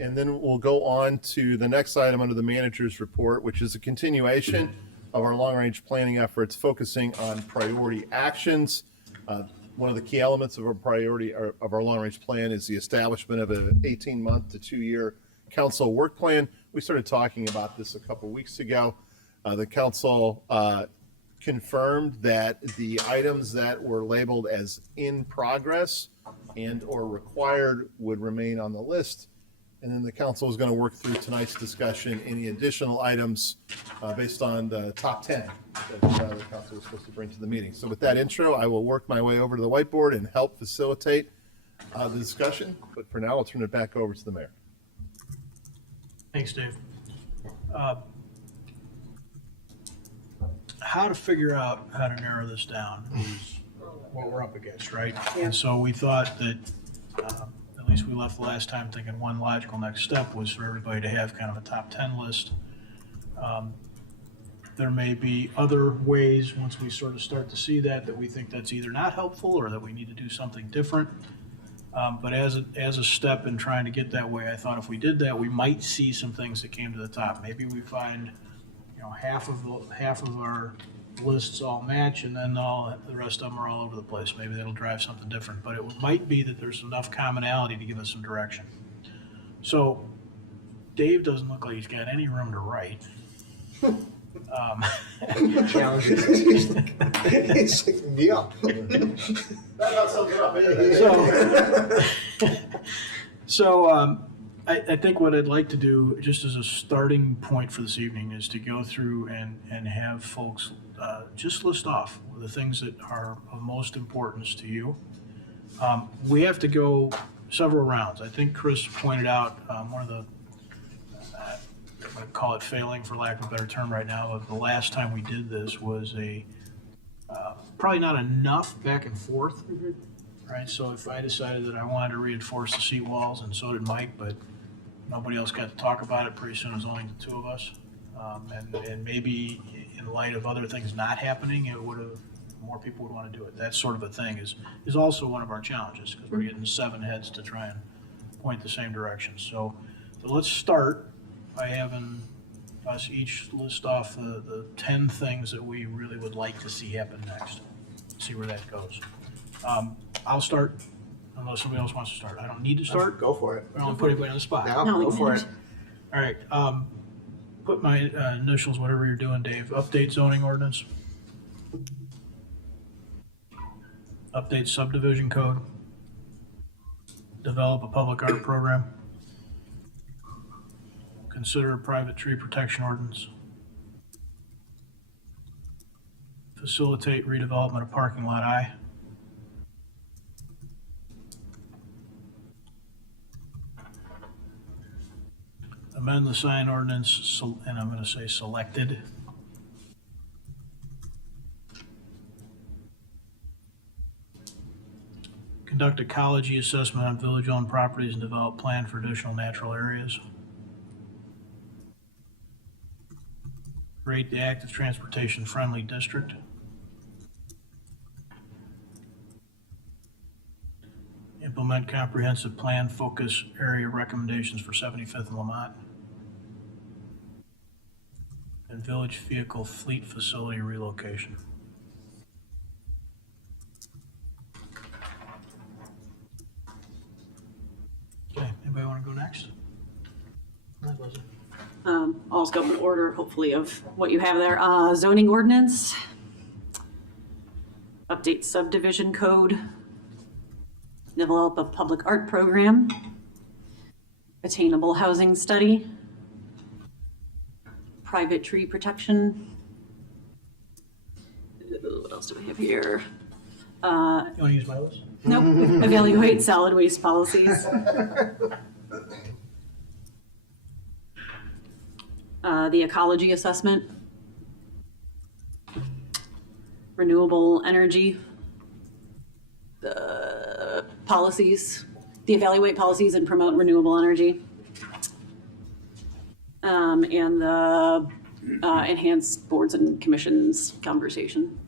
And then we'll go on to the next item under the manager's report, which is a continuation of our long-range planning efforts focusing on priority actions. One of the key elements of our long-range plan is the establishment of an 18-month to 2-year council work plan. We started talking about this a couple weeks ago. The council confirmed that the items that were labeled as in progress and or required would remain on the list. And then the council is going to work through tonight's discussion, any additional items based on the top 10 that the council was supposed to bring to the meeting. So with that intro, I will work my way over to the whiteboard and help facilitate the discussion. But for now, I'll turn it back over to the mayor. Thanks, Dave. How to figure out how to narrow this down is what we're up against, right? Yeah. And so we thought that, at least we left the last time thinking one logical next step was for everybody to have kind of a top 10 list. There may be other ways, once we sort of start to see that we think that's either not helpful or that we need to do something different. But as a step in trying to get that way, I thought if we did that, we might see some things that came to the top. Maybe we find, half of our lists all match, and then the rest of them are all over the place. Maybe that'll drive something different. But it might be that there's enough commonality to give us some direction. So Dave doesn't look like he's got any room to write. Challenges. It's like, yeah. So I think what I'd like to do, just as a starting point for this evening, is to go through and have folks just list off the things that are of most importance to you. We have to go several rounds. I think Chris pointed out one of the, I'm going to call it failing for lack of a better term right now, of the last time we did this was probably not enough back and forth. Mm-hmm. Right, so if I decided that I wanted to reinforce the seat walls, and so did Mike, but nobody else got to talk about it, pretty soon it was only the two of us. And maybe in light of other things not happening, more people would want to do it. That sort of a thing is also one of our challenges, because we're getting 7 heads to try and point the same direction. So let's start by having us each list off the 10 things that we really would like to see happen next. See where that goes. I'll start unless somebody else wants to start. I don't need to start. Go for it. I don't want to put anybody on the spot. No, go for it. All right. Put my initials, whatever you're doing, Dave. Update zoning ordinance. Update subdivision code. Develop a public art program. Consider a private tree protection ordinance. Facilitate redevelopment of parking lot I. Amend the sign ordinance, and I'm going to say selected. Conduct ecology assessment on village-owned properties and develop plan for additional natural areas. Rate the active transportation-friendly district. Implement comprehensive plan focus area recommendations for 75th and Lamont. And village vehicle fleet facility relocation. Okay, anybody want to go next? I'll just go in order, hopefully, of what you have there. Zoning ordinance, update subdivision code, develop a public art program, attainable housing study, private tree protection. What else do we have here? You want to use my list? Nope. Evaluate solid waste policies. The ecology assessment. Renewable energy. The policies. The evaluate policies and promote renewable energy. And the enhanced boards and commissions conversation.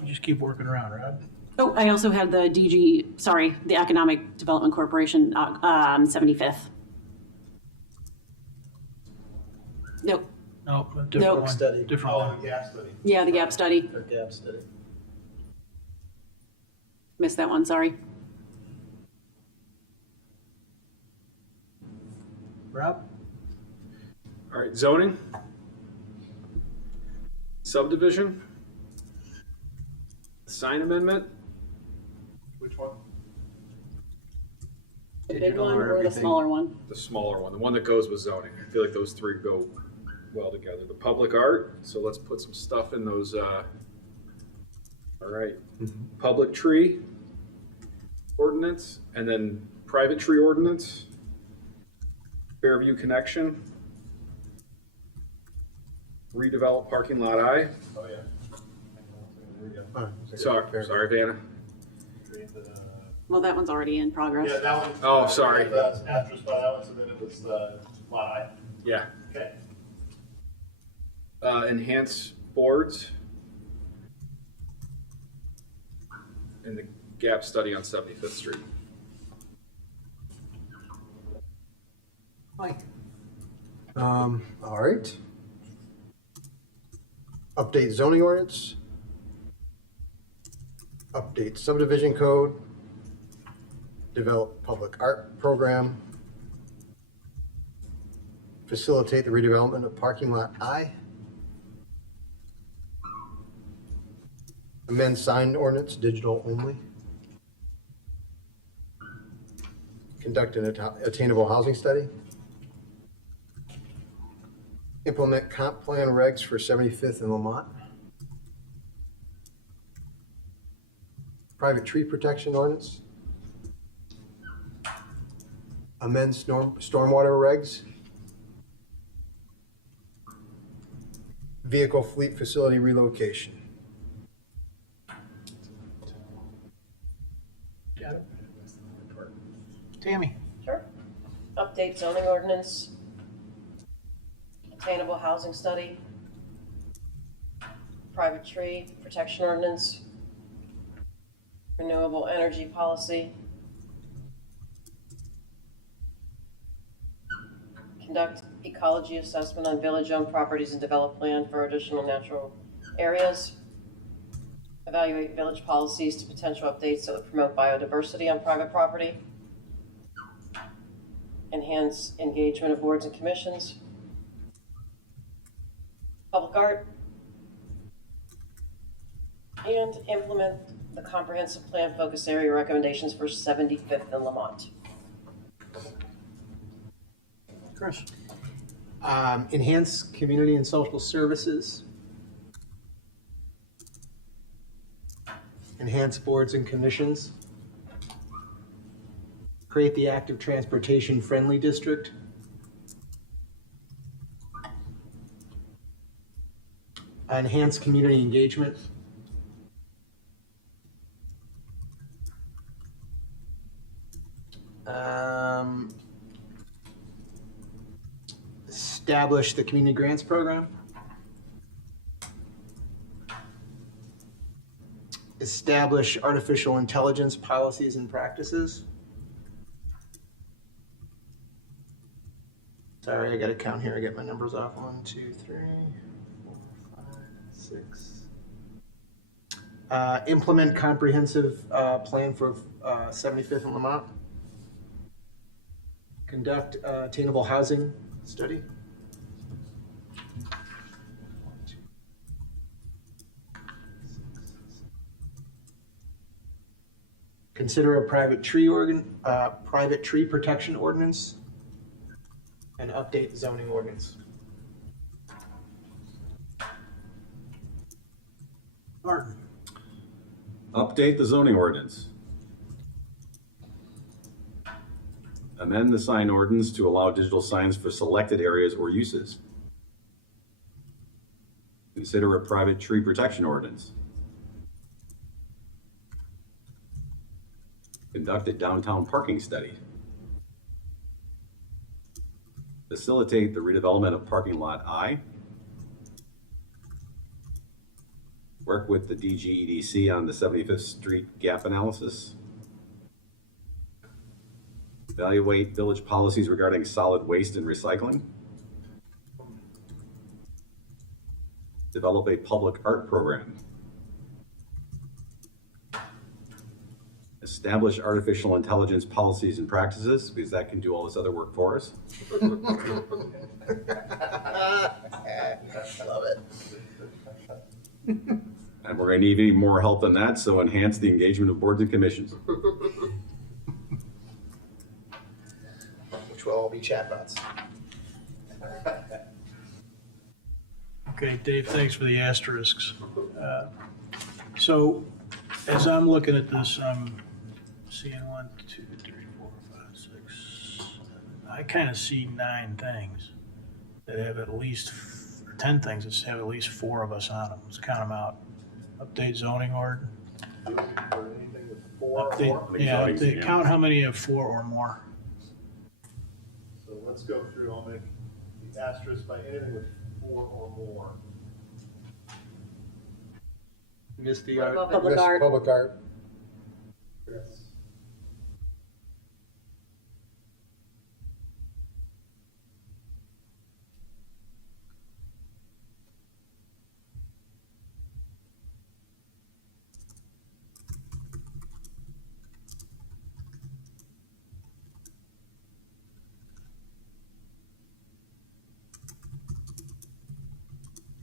You just keep working around, Rob. Oh, I also had the the Economic Development Corporation, 75th. Nope, No, a Nope. different one. Study. Different one. gas study. yeah, the gap study. Or gap study. Missed that one, sorry. Rob? All right, zoning. Subdivision. Sign amendment. Which one? The big Digital one or or the everything? smaller one? The smaller one, the one that goes with zoning. I feel like those three go well together. The public art, so let's put some stuff in those, all right. Public tree ordinance, and then private tree ordinance. Fairview connection. Redevelop parking lot I. Oh, yeah. Sorry, Vanna. Well, that one's already in progress. Yeah, that one. Oh, sorry. That's asterisk by that one, so then it was lot I. Yeah. Okay. Enhance boards. And the gap study on 75th Street. Mike? All right. Update zoning ordinance. Update subdivision code. Develop public art program. Facilitate the redevelopment of parking lot I. Amend signed ordinance, digital only. Conduct an attainable housing study. Implement comp plan regs for 75th and Lamont. Private tree protection ordinance. Amend stormwater regs. Vehicle fleet facility relocation. Got it. Tammy? Sure. Update zoning ordinance. Attainable housing study. Private tree protection ordinance. Renewable energy policy. Conduct ecology assessment on village-owned properties and develop plan for additional natural areas. Evaluate village policies to potential updates that would promote biodiversity on private property. Enhance engagement of boards and commissions. Public art. And implement the comprehensive plan focus area recommendations for 75th and Lamont. Chris? Enhance community and social services. Enhance boards and commissions. Create the active transportation friendly district. Enhance community engagement. Establish the community grants program. Establish artificial intelligence policies and practices. Sorry, I got to count here. I get my numbers off. 1, 2, 3, 4, 5, 6. Implement comprehensive plan for 75th and Lamont. Conduct attainable housing study. Consider a private tree protection ordinance, and update the zoning ordinance. Martin? Update the zoning ordinance. Amend the sign ordinance to allow digital signs for selected areas or uses. Consider a private tree protection ordinance. Conduct a downtown parking study. Facilitate the redevelopment of parking lot I. work with the DGEDC on the 75th Street gap analysis. Evaluate village policies regarding solid waste and recycling. Develop a public art program. Establish artificial intelligence policies and practices, because that can do all this other work for us. Love it. And we're gonna need even more help than that, so enhance the engagement of boards and commissions. Which will all be chatbots. Okay, Dave, thanks for the asterisks. So as I'm looking at this, I'm seeing 1, 2, 3, 4, 5, 6, 7. I kind of see 9 things that have at least, or 10 things that have at least 4 of us on them. Let's count them out. Update zoning ordinance. For anything with 4 or Update, more. yeah, Zoning, update, yeah. count how many have 4 or more. So let's go through, I'll make the asterisk by anything with 4 or more. Missed the What art. above it? Public art. Public art. Yes.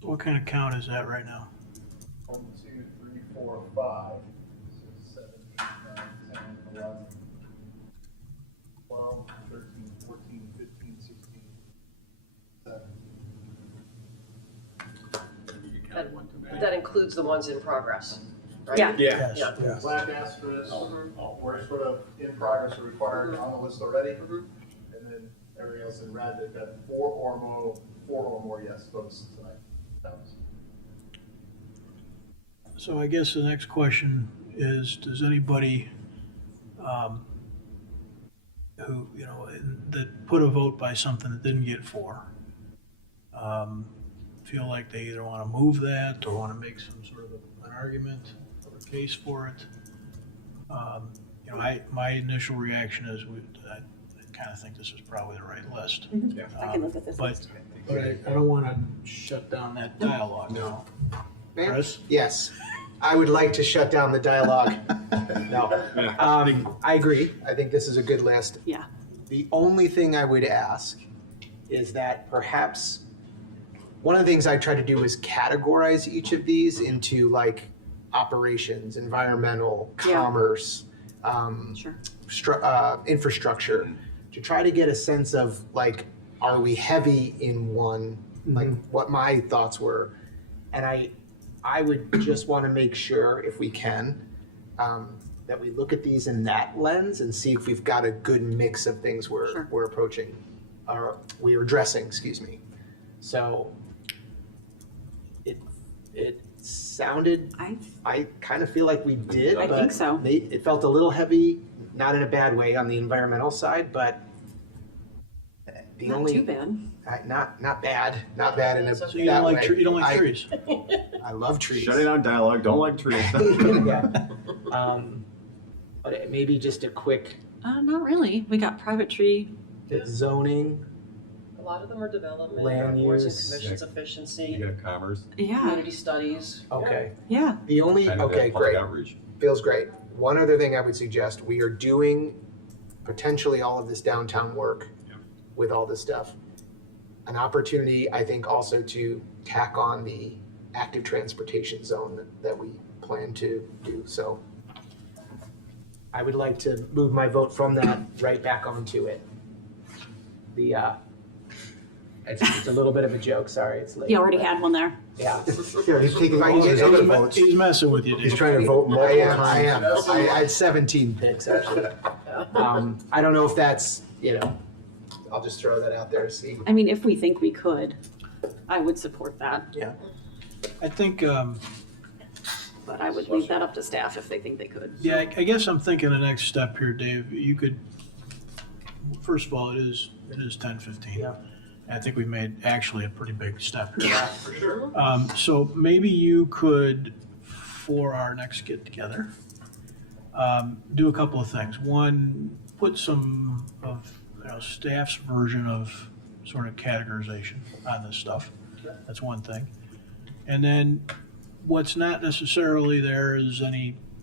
What kind of count is that right now? 1, 2, 3, 4, 5, 6, 7, 8, 9, 10, 11, 12, 13, 14, 15, 16, 17. That includes the ones in progress, right? Yeah. Yeah. Yes. Yeah. Black asterisk, Mhm. we're sort of in progress or required on the list already. Mhm. And then everything else in red, they've got 4 or more yes votes tonight. That was- So I guess the next question is, does anybody, who, you know, that put a vote by something that didn't get 4, feel like they either want to move that or want to make some sort of an argument or a case for it? You know, my initial reaction is I kind of think this is probably the right list. I can look at this But list. but I don't want to shut down that dialogue now. Ma'am? Chris? Yes, I would like to shut down the dialogue. No, I agree. I think this is a good list. Yeah. The only thing I would ask is that perhaps one of the things I try to do is categorize each of these into like operations, environmental, Yeah. commerce, Sure. infrastructure, to try to get a sense of like, are we heavy in one? Like what my thoughts were, and I would just want to make sure, if we can, that we look at these in that lens and see if we've got a good mix of things Sure. we're approaching, or we're addressing. Excuse me. So it sounded. I kind of feel like we did. I but think so. It felt a little heavy, not in a bad way, on the environmental side, but the Not only too bad. not bad in a So So you that don't like, way. you don't like I- trees? I love trees. Shutting down dialogue, don't like trees. Yeah. But maybe just a quick Not really. We got private tree. zoning. A lot of them are development, Land boards and use. commissions, You efficiency, got commerce, Yeah. community studies. Okay. Yeah. The only kind of okay, that public great. outreach. Feels great. One other thing I would suggest: we are doing potentially all of this downtown work with all this stuff. An opportunity, I think, also to tack on the active transportation zone that we plan to do. So I would like to move my vote from that right back onto it. The it's a little bit of a joke. Sorry, it's late. You already had one there. Yeah. Yeah, he's taking If I all can his get other any- votes. He's messing with you, He's dude. trying to vote I multiple am. times. I had 17 picks actually. I don't know if that's, I'll just throw that out there to see. I mean, if we think we could, I would support that, I think, but I would leave that up to staff if they think they could. yeah, I guess I'm thinking the next step here, Dave, you could, first of all, it is 10:15. Yeah. I think we made actually a pretty big step here. Yeah, for sure. So maybe you could before our next get-together, do a couple of things. One, put some of staff's version of sort of categorization on this stuff. That's one thing. And then what's not necessarily there is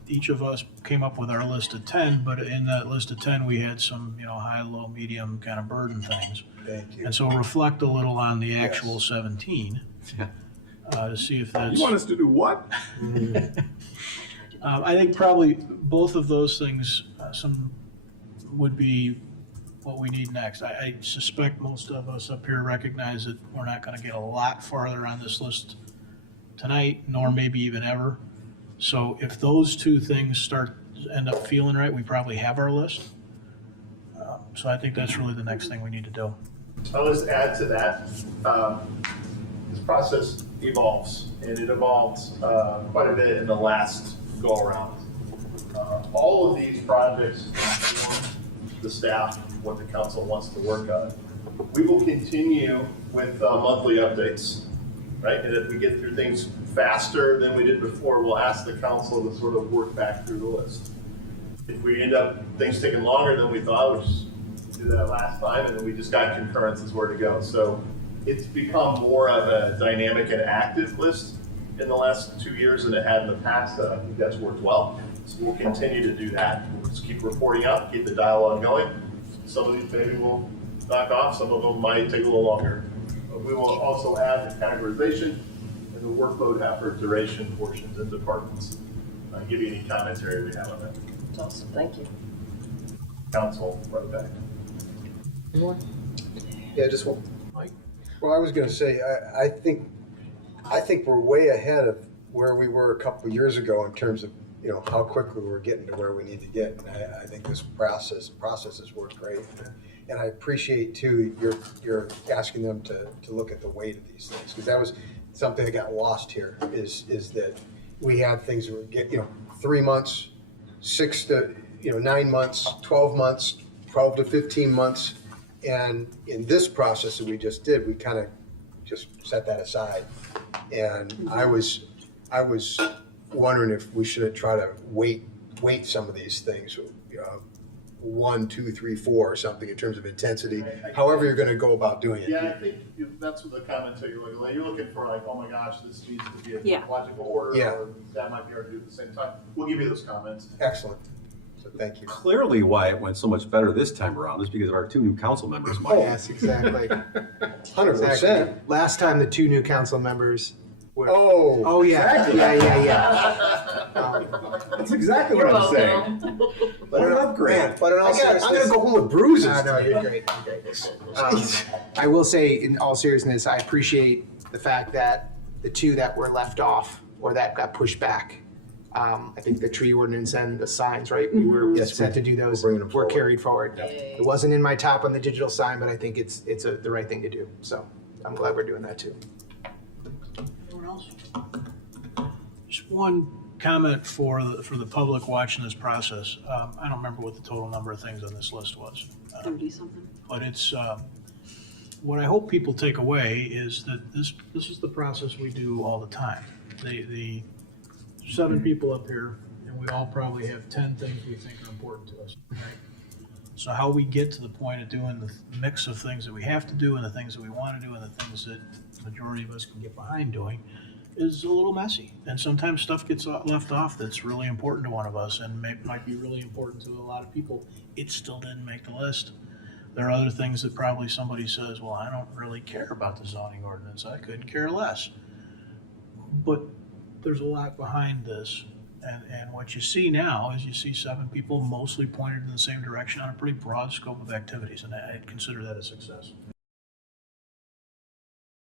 each of us came up with our list of 10, but in that list of 10, we had some, high, low, medium kind of burden things. Thank you. And so reflect a little on the actual 17 to see if that's. You want us to do what? I think probably both of those things, some would be what we need next. I suspect most of us up here recognize that we're not going to get a lot farther on this list tonight, nor maybe even ever. So if those two things end up feeling right, we probably have our list. So I think that's really the next thing we need to do. I'll just add to that. This process evolves, and it evolved quite a bit in the last go-around. All of these projects inform the staff what the council wants to work on. We will continue with monthly updates, right? And if we get through things faster than we did before, we'll ask the council to sort of work back through the list. If we end up things taking longer than we thought, which did that last time, and then we just got concurrence as where to go. So it's become more of a dynamic and active list in the last 2 years than it had in the past. I think that's worked well. So we'll continue to do that. We'll just keep reporting out, keep the dialogue going. Some of these maybe we'll knock off, some of them might take a little longer. But we will also add the categorization and the workload, effort, duration portions and departments. I'll give you any commentary we have on that. That's awesome, thank you. Council, right back. Yeah, just one. Mike? Well, I was gonna say, I think we're way ahead of where we were a couple of years ago in terms of, how quickly we're getting to where we need to get. And I think this process has worked great. And I appreciate too, you're asking them to look at the weight of these things, because that was something that got lost here, is that we had things that would get, 3 months, 6 to, 9 months, 12 months, 12 to 15 months. And in this process that we just did, we kind of just set that aside. And I was wondering if we shouldn't try to weight some of these things, 1, 2, 3, 4 or something in terms of intensity, however you're going to go about doing it. Yeah, I think that's what the commentary you're looking like. You're looking for like, oh my gosh, this needs to be a Yeah. logical order, Yeah. or that might be hard to do at the same time. We'll give you those comments. Excellent. So thank you. Clearly why it went so much better this time around is because of our 2 new council members, Mike. Yes, exactly. 100%. Last time the 2 new council members were. Oh. Oh, yeah, yeah. That's exactly You're what I'm saying. welcome. What an upgrade. But in all I'm seriousness, gonna go home with bruises. No, you're great. I will say, in all seriousness, I appreciate the fact that the 2 that were left off or that got pushed back, I think the tree ordinance and the signs, right? We were Yes, set to do those. we're bringing them Were forward. carried forward. Yay. It wasn't in my top on the digital sign, but I think it's the right thing to do. So I'm glad we're doing that too. Anyone else? Just one comment for the public watching this process. I don't remember what the total number of things on this list was. 30-something. But it's, what I hope people take away is that this is the process we do all the time. The 7 people up here, and we all probably have 10 things we think are important to us, right? So how we get to the point of doing the mix of things that we have to do and the things that we want to do and the things that the majority of us can get behind doing is a little messy. And sometimes stuff gets left off that's really important to one of us and might be really important to a lot of people. It still didn't make the list. There are other things that probably somebody says, well, I don't really care about the zoning ordinance. I couldn't care less. But there's a lot behind this. And what you see now is you see 7 people mostly pointed in the same direction on a pretty broad scope of activities, and I'd consider that a success.